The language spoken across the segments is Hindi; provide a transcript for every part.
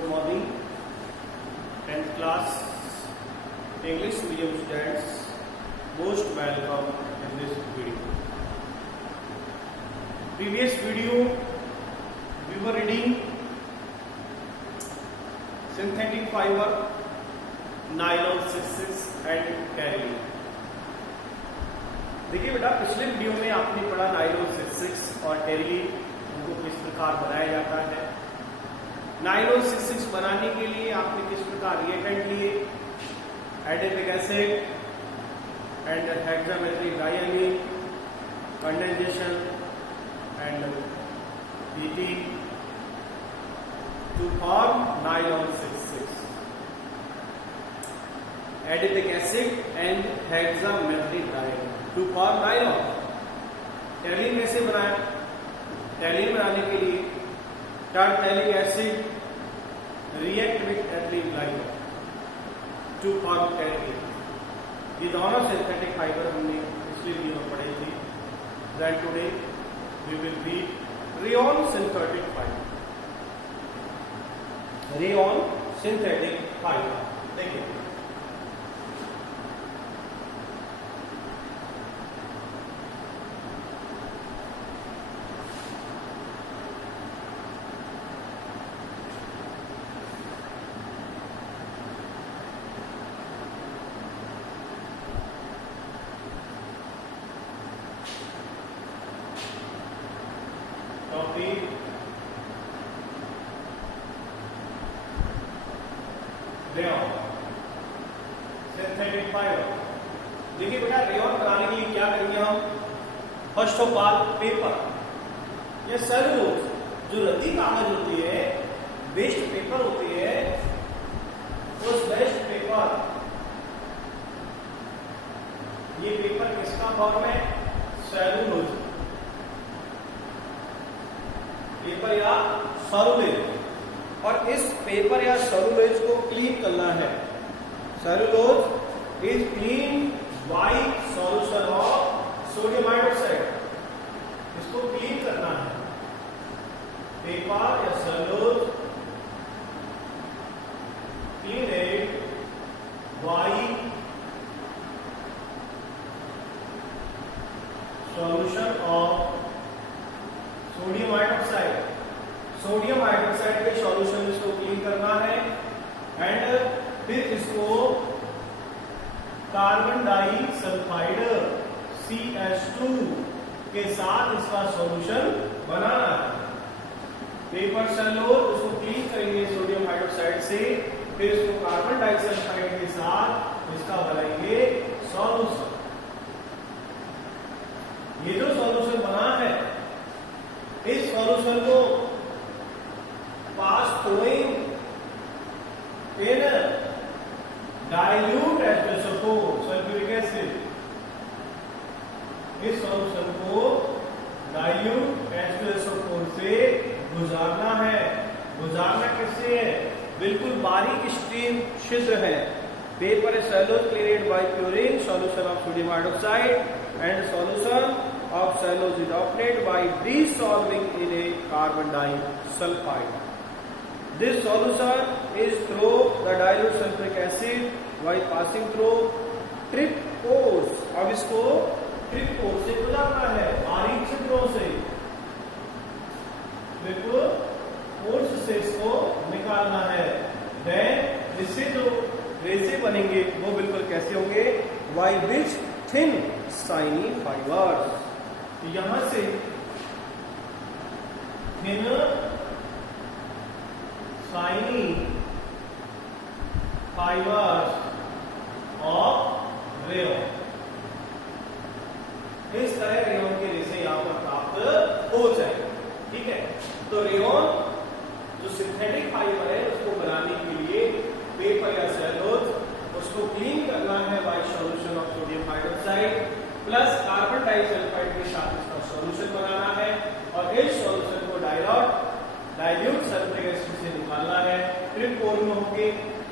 Good morning, 10th class English medium students. Most welcome in this video. Previous video we were reading synthetic fiber, nylon 6/6 and terylene. देखिए बेटा, पिछले वीडियो में आपने पढ़ा नायलॉन 6/6 और टेरिलीन, उनको किस प्रकार बनाया जाता है। नायलॉन 6/6 बनाने के लिए आपने किस प्रकार रिएजेंट लिए, adipic acid and hexamethylene diamine, condensation and heating to form nylon 6/6, adipic acid and hexamethylene diamine to form nylon. Terylene कैसे बनाया? टेरिलीन बनाने के लिए terephthalic acid react with ethylene glycol to form terylene. ये दोनों सिंथेटिक फाइबर हमने पिछले वीडियो में पढ़े थे। Then today we will read rayon synthetic fibre. Rayon synthetic fibre देखिए, रेयॉन सिंथेटिक फाइबर। देखिए बेटा, रेयॉन बनाने के लिए क्या करेंगे हम? फर्स्ट ऑफ ऑल पेपर या सेलुलोज, जो रद्दी कागज होती है, वेस्ट पेपर होती है, उस वेस्ट पेपर, ये पेपर किसका फॉर्म है? सेलुलोज पेपर या सेलुलोज। और इस पेपर या सेलुलोज को क्लीन करना है। Cellulose is clean bye solution of sodium hydroxide. इसको क्लीन करना है। पेपर या cellulose clean bye solution of sodium hydroxide. Sodium hydroxide के सॉल्यूशन इसको क्लीन करना है एंड फिर इसको कार्बन डाइसल्फाइड CH2 के साथ इसका सॉल्यूशन बनाना है। पेपर सेलुलोज उसको क्लीन करेंगे सोडियम हाइड्रोक्साइड से, फिर इसको कार्बन डाइसल्फाइड के साथ इसका बनाएंगे सॉल्यूशन। ये जो सॉल्यूशन बना है, इस सॉल्यूशन को pass throwing in dilute H2SO4 sulphuric acid. इस सॉल्यूशन को डाइल्यूट H2SO4 से गुजारना है। गुजारना किससे है? बिल्कुल बारीक स्ट्रीम छिद्र है। Paper cellulose cleaned by pouring solution of sodium hydroxide and solution of cellulose is obtained by dissolving in a carbon disulfide. This solution is through the dilute sulfuric acid while passing through trip pores. अब इसको ट्रिप पोर से गुजारना है, बारीक छिद्रों से, बिल्कुल पोर्स से इसको निकालना है। देन इससे जो रेसे बनेंगे वो बिल्कुल कैसे होंगे? By which thin shiny fibers। यहां से thin shiny fibres of rayon, इस तरह रेयॉन के रेसे यहां पर प्राप्त हो जाए। ठीक है, तो रेयॉन जो सिंथेटिक फाइबर है उसको बनाने के लिए पेपर या सेलुलोज उसको क्लीन करना है by solution of sodium hydroxide plus carbon disulphide के साथ इसका सॉल्यूशन बनाना है और इस सॉल्यूशन को डाइल्यूट सल्फ्यूरिक एसिड से निकालना है। ट्रिप पोर में होंगे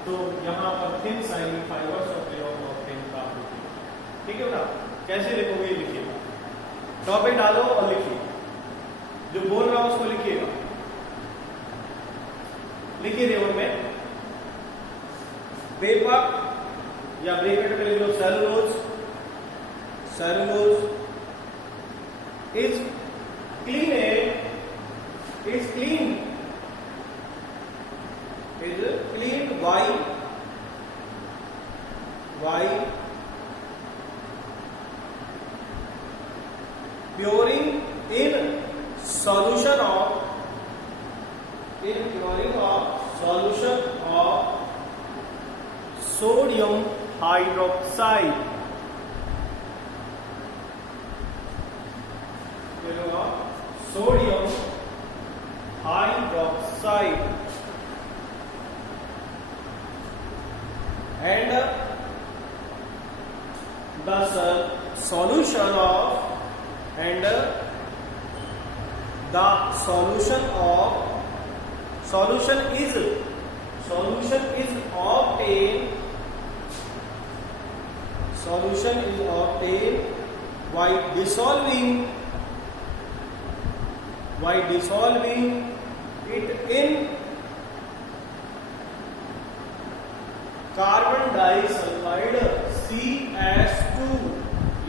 तो यहाँ पर thin shiny fibres of rayon obtain प्राप्त होगी। ठीक है बेटा, कैसे लिखोगे? लिखिएगा, टॉपिक डालो और लिखिए, जो बोल रहा हूं उसको लिखिएगा। लिखिए रेवन में clean is clean. Is clean. Why? Curing in solution of sodium hydroxide. Sodium hydroxide and the solution is obtained by dissolving it in carbon disulphide CS2.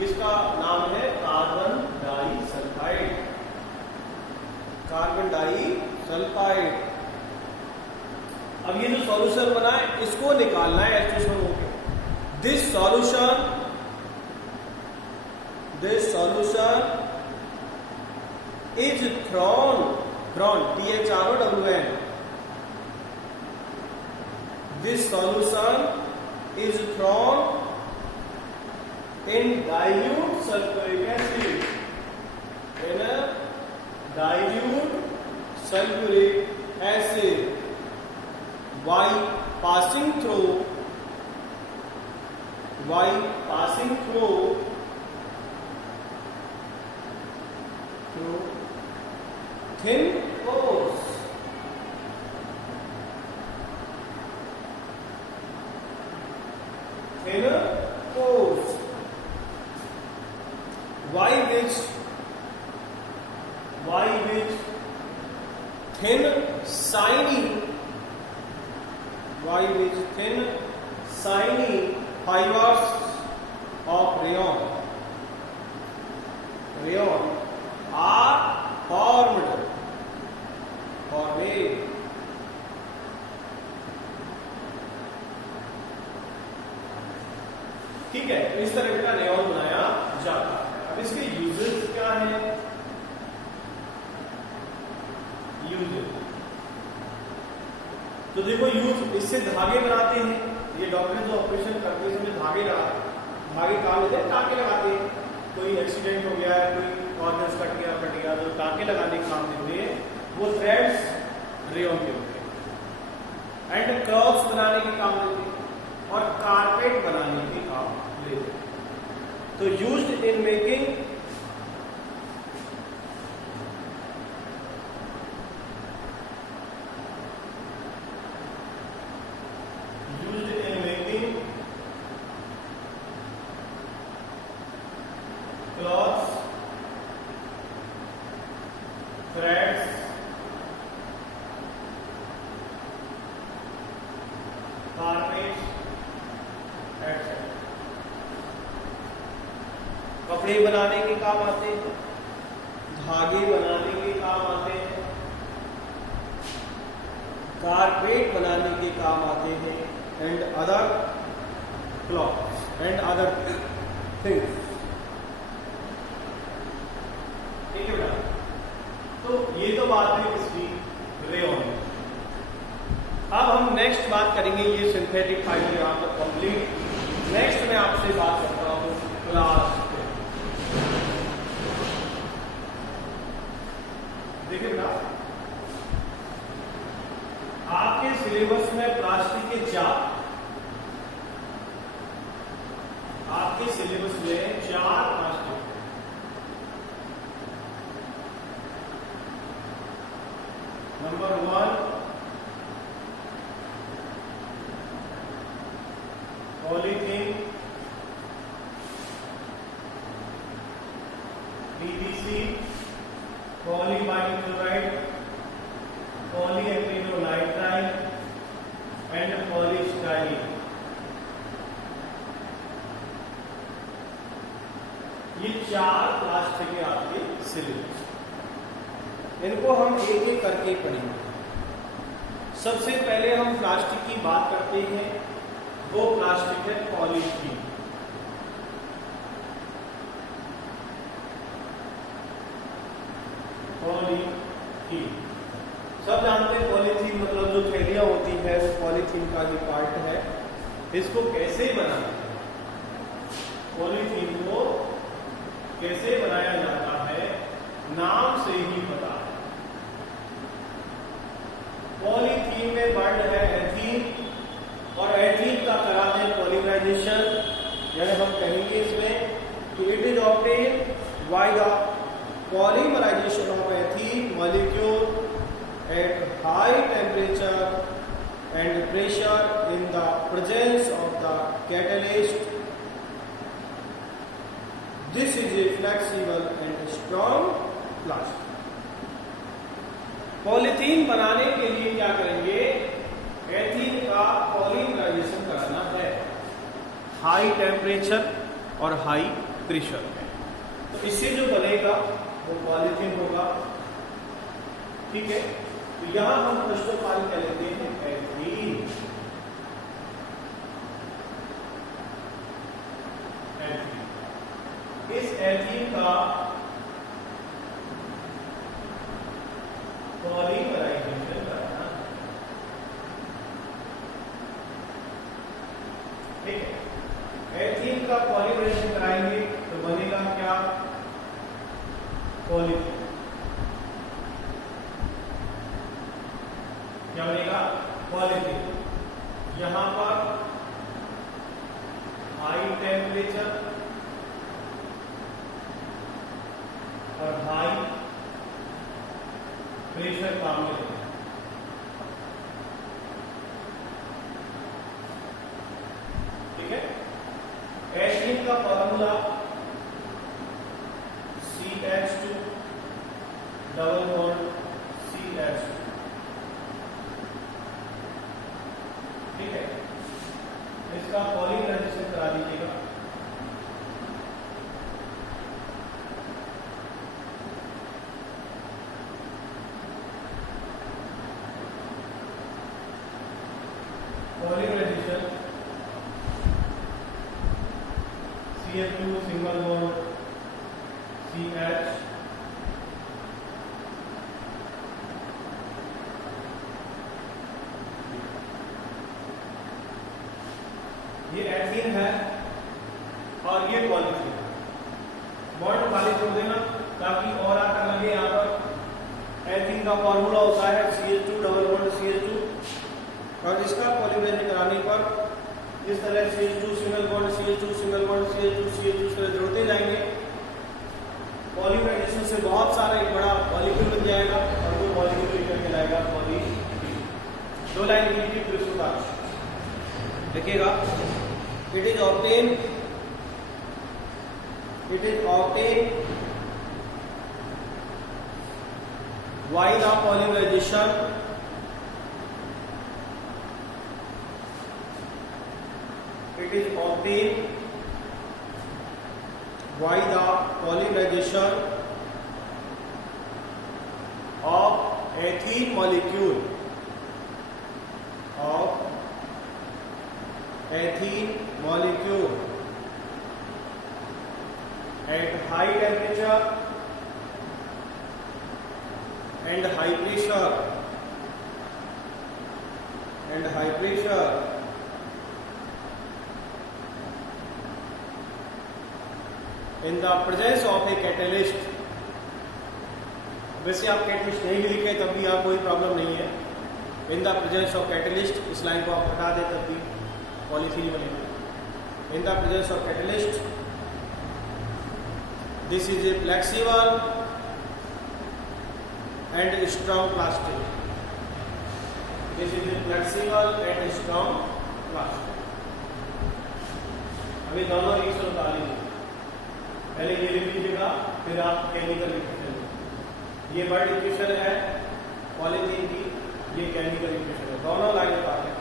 इसका नाम है कार्बन डाइसल्फाइड. अब ये जो सॉल्यूशन बना है इसको निकालना है H2SO4 के. This solution is thrown THROWN. This solution is thrown in dilute sulfuric acid. While passing through thin pores. Why which thin shiny fibers of rayon are formed. ठीक है, तो इस तरह का रेयॉन बनाया जाता है. अब इसके यूजेस क्या है? तो देखो यूज, इससे धागे बनाते हैं. ये डॉक्टर जो ऑपरेशन करते हैं उसमें धागे काम लेते हैं, टाँके लगाते हैं. कोई एक्सीडेंट हो गया है, कोई ऑर्गन्स कट गया तो टाँके लगाने का काम देते हैं. वो थ्रेड्स रेयॉन के होते हैं. एंड क्लॉथ्स बनाने के काम देते हैं और कारपेट बनाने के काम लेते हैं. तो used in making cloths, threads, carpets, etc. कपड़े बनाने के काम आते हैं, धागे बनाने के काम आते हैं, कारपेट बनाने के काम आते हैं, and other clothes and other things. ठीक है बेटा. तो ये तो बात है किसकी? रेयॉन. अब हम नेक्स्ट बात करेंगे, ये सिंथेटिक फाइबर यहाँ पर कंप्लीट. नेक्स्ट मैं आपसे बात करता हूँ क्लास. देखिए बेटा, आपके सिलेबस में प्लास्टिक के 4 plastic. Number 1 polythene, PVC, polyvinyl chloride, polyacrylonitrile and polystyrene. ये 4 प्लास्टिक है आपके सिलेबस. इनको हम एक एक करके पढ़ेंगे। सबसे पहले हम प्लास्टिक की बात करते हैं। वो प्लास्टिक है पॉलीथीन। पॉलीथीन सब जानते हैं। पॉलीथीन मतलब जो थैलियां होती है वो पॉलीथीन का जो पार्ट है। इसको कैसे बनाना है, पॉलीथीन को कैसे बनाया जाता है, नाम से ही पता है। पॉलीथीन में बॉन्ड है एथीन, और एथीन का करा दें पॉलीमराइजेशन, यानी हम कहेंगे इसमें कि it is obtain by the polymerisation of ethene molecule at high temperature and pressure in the presence of the catalyst. This is a flexible and strong plastic. Polythene बनाने के लिए क्या करेंगे, एथीन का पॉलीमराइजेशन कराना है हाई टेम्परेचर और हाई प्रेशर में। तो इससे जो बनेगा वो पॉलीथीन होगा। ठीक है, तो यहां हम फर्स्ट ऑफ ऑल क्या लेते हैं, एथीन। इस एथीन का पॉलीमराइजेशन करना। ठीक है, एथीन का पॉलीमराइजेशन कराएंगे तो बनेगा क्या, पॉलीथीन। क्या बनेगा, पॉलीथीन। यहां पर हाई टेम्परेचर और हाई प्रेशर काम में लेंगे। ठीक है, एथीन का formula CH2 double bond CH2। ठीक है, इसका पॉलीमराइजेशन करा दीजिएगा। Polymerisation CH2 single bond CH, ये एथीन है और ये पॉलीथीन। बॉन्ड खाली छोड़ देना ताकि और आकर लगे। यहाँ पर एथीन का फॉर्मूला होता है CH2 डबल बॉन्ड CH2, और इसका पॉलीमराइजेशन कराने पर इस तरह CH2 single bond CH2 single bond CH2 इस तरह जोड़ते जाएंगे। पॉलीमराइजेशन से बहुत सारा एक बड़ा मॉलिक्यूल बन जाएगा और वो मॉलिक्यूल लेकर के लाएगा पॉलीथीन। दो लाइन लिखिए फिर उसको काट देखिएगा। It is obtained by the polymerization of ethene molecule at high temperature and high pressure in the presence of a catalyst। वैसे आप कैटलिस्ट नहीं भी लिखे तब भी आप कोई प्रॉब्लम नहीं है। In the presence of catalyst, इस लाइन को आप हटा दें तब भी पॉलीथीन बनेगा। In the presence of catalyst, this is a flexible and strong plastic. This is a flexible and strong plastic. अभी दोनों एक सौ लीजिए, पहले ये लिख लीजिएगा फिर आप केमिकल लिख लीजिए। ये वर्ड इक्वेशन है पॉलीथीन की, ये केमिकल इक्वेशन है, दोनों लाइन पास है।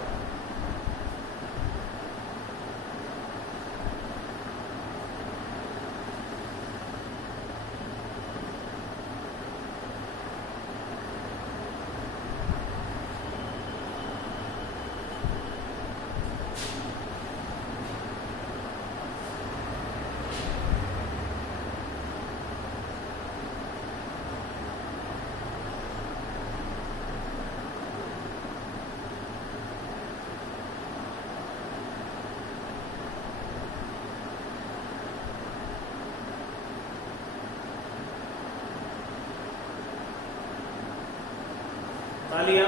तालियां।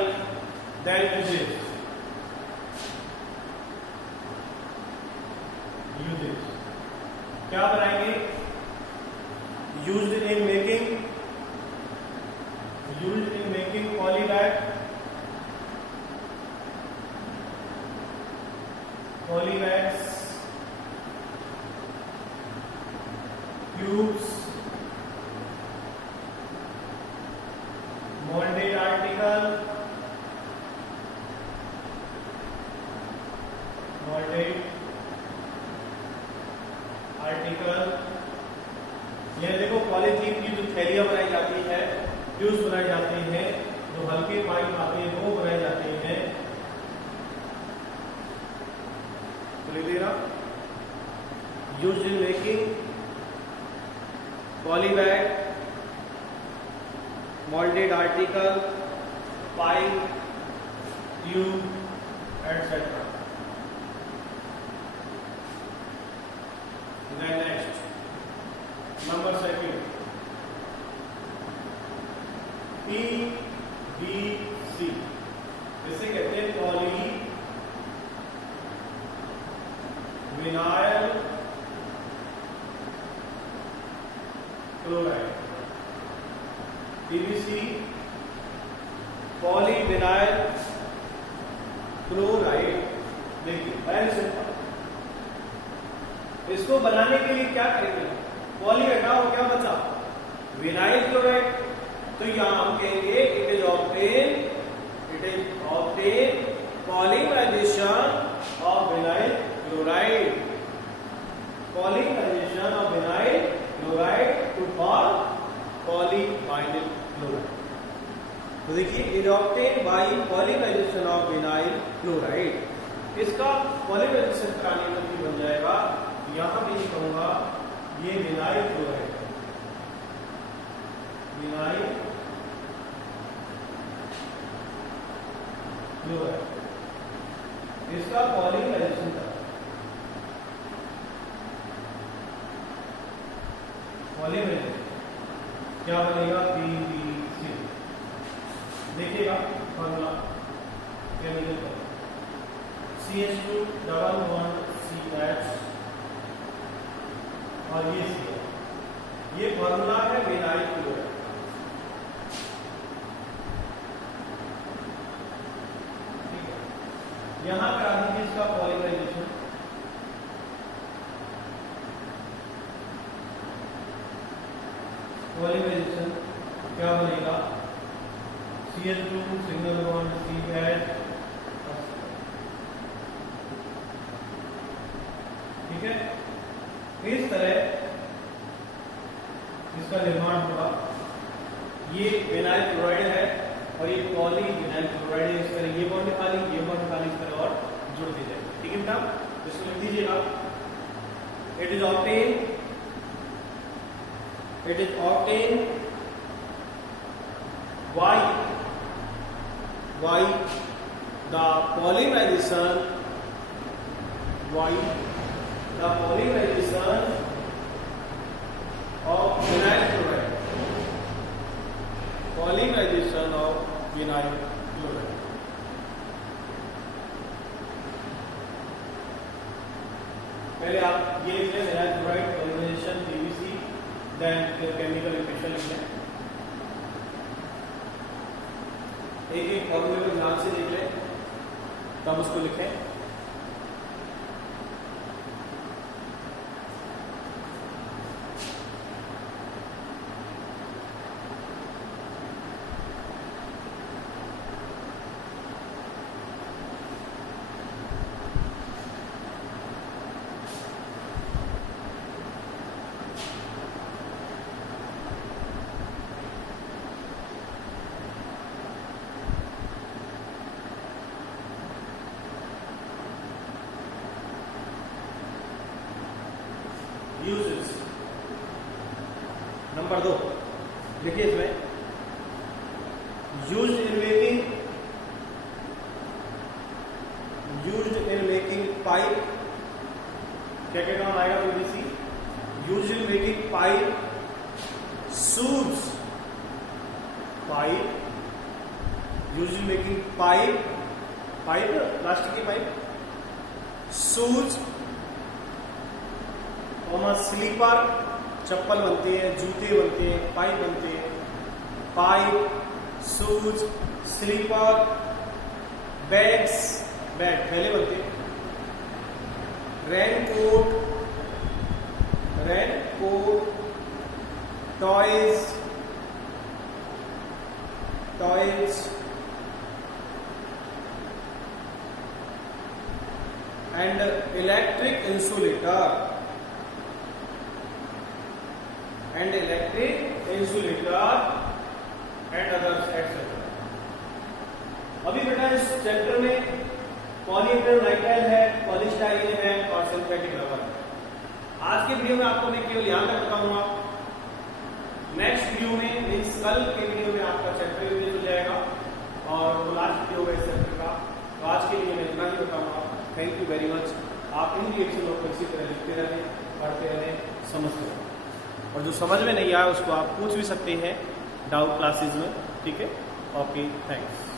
देन यूजेस, यूजेस क्या बनाएंगे? Used in making polybag, polybags, tubes, moulded article, यह देखो पॉलीथीन की जो थैलियां बनाई जाती है, ट्यूब्स बनाई जाती हैं, जो हल्के पाइप आते हैं वो बनाए जाते हैं। तो लिख देना, used in making polybag, moulded article, pipe, tube etcetera. Next number second, PVC, इसे कहते हैं poly vinyl chloride. PVC polyvinyl chloride. देखिए वेरी सिंपल, इसको बनाने के लिए क्या करेंगे? पॉली हटाओ, क्या बचा? Vinyl chloride. तो यहां हम कहेंगे it is obtain polymerisation of vinyl chloride, polymerisation of vinyl chloride to form polyvinyl chloride. तो देखिए it obtain by polymerisation of vinyl chloride. इसका पॉलीमराइजेशन कराने का भी बन जाएगा, यहां भी कहूंगा ये विनाइल क्लोराइड, विनाइल क्लोराइड, इसका पॉलीमराइजेशन करा, पॉलीमराइजेशन क्या बनेगा? PVC। देखिएगा फॉर्मूला केमिकल का, CH2 डबल बॉन्ड CH और ये CH, ये फॉर्मूला है विनाइल क्लोराइड। ठीक है, यहां करा दीजिए इसका पॉलीमराइजेशन। पॉलीमराइजेशन क्या बनेगा? CH2 single bond CH। ठीक है, इस तरह इसका निर्माण होगा। ये विनाइल क्लोराइड है और ये पॉलीविनाइल क्लोराइड है। इस तरह ये बॉन्ड खाली, ये बॉन्ड खाली, इस तरह और जुड़ दी जाएगी। ठीक है बेटा, इसको लिख दीजिएगा। It is obtain by the polymerization of vinyl chloride, polymerization of vinyl chloride। पहले आप ये लिख लें, vinyl chloride polymerisation PVC, then chemical equation लिख लें। एक एक फॉर्मूले को ध्यान से देख लें, तब उसको लिखें। यूजेस नंबर 2 देखिए इसमें, यूज्ड इन मेकिंग पाइप, क्या क्या काम आएगा? PVC used in making pipe, shoes, pipe, use in making pipe, plastic की पाइप, शूज, स्लीपर, चप्पल बनते हैं, जूते बनते हैं, पाइप बनते हैं, pipe, shoes, slipper, bags, bag थैले बनते हैं, raincoat, toys, and electric insulator, and others etcetera. अभी बेटा इस चैप्टर में पॉलीएथर नाइट्राइल है, पॉलीस्टाइरीन है और सिंथेटिक रबर है। आज के वीडियो में आपको मैं केवल यहाँ तक बताऊंगा। नेक्स्ट वीडियो में मीन्स कल के वीडियो में आपका चैप्टर रिलीज हो जाएगा और वो लास्ट वीडियो होगा इस चैप्टर का। तो आज के लिए मैं इतना ही बताऊंगा। Thank you very much. आप इन रिएक्शन को इसी तरह लिखते रहें, पढ़ते रहें, समझते रहें, और जो समझ में नहीं आया उसको आप पूछ भी सकते हैं डाउट क्लासेस में। ठीक है, ओके, थैंक्स।